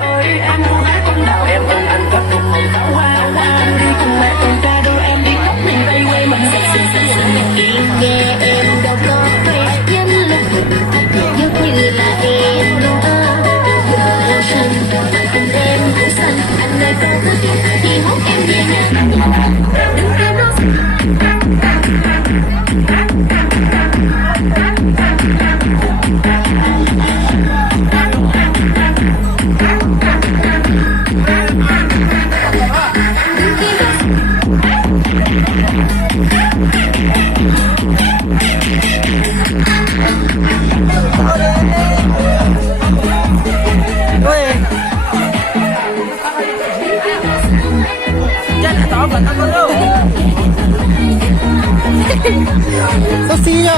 Ơi anh muốn hát con đào em ưng anh có được một pháo hoa hoa đi cùng mẹ cùng cha đưa em đi khắp miền tây quê mình nghe em đâu có quen nhân lúc mình giống như là em luôn giờ xanh cùng em cũng xanh anh ơi có thứ thì hút em về nhà đừng em nó Sophia.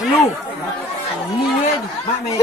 Lu, ngu lên, bạn mày.